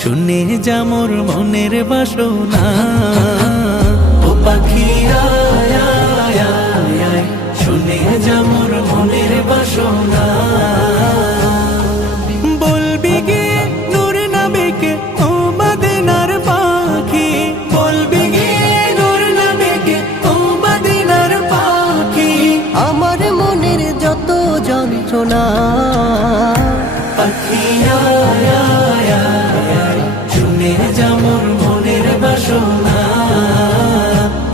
শুনে যামর মনের বাসনা। ও পাখিয়ায় শুনে যামর মনের বাসনা। যন্ত্রণা পাখিয়ায় শুনে যামর মনের বাসনা।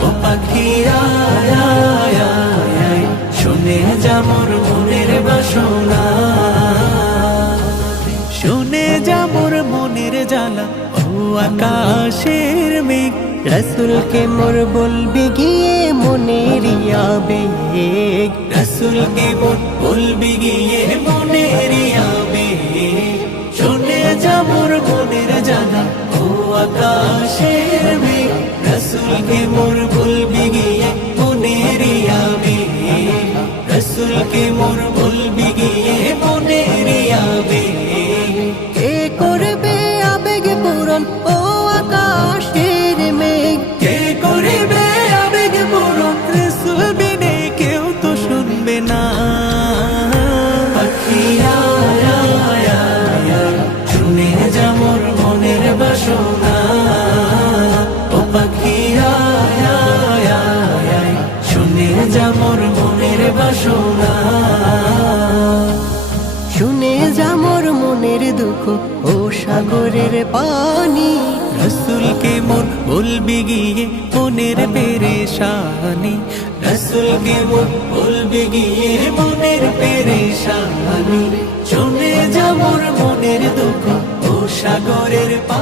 ও পাখিয়ায় শুনে যামর মনের বাসনা। শুনে যামর মনের জ্বালা, ও আকাশের মেঘ। রসুলকে মোর বলবি গিয়ে মনের আবেগ রসুলকে মন বলবি গিয়ে মনের আবেগ শুনে যামর মনের জানা ও আকাশের মেঘ। রসুলকে মোর বলবি গিয়ে মনের আবেগ রসুলকে মোর বলবি গিয়ে মনের আবেগ কে করবে আবেগ পূরণ, ও আকাশের পাখিয়া শুনে যামর মনের বাসনা। শুনে মনের দুঃখ, ও সাগরের পানি। রসুলকে মোর বলবি গিয়ে মনের পেরেশানি। রসুলকে মোর বলবি গিয়ে মনের পেরেশানি। শুনে যা মোর মনের দুঃখ, ও সাগরের পা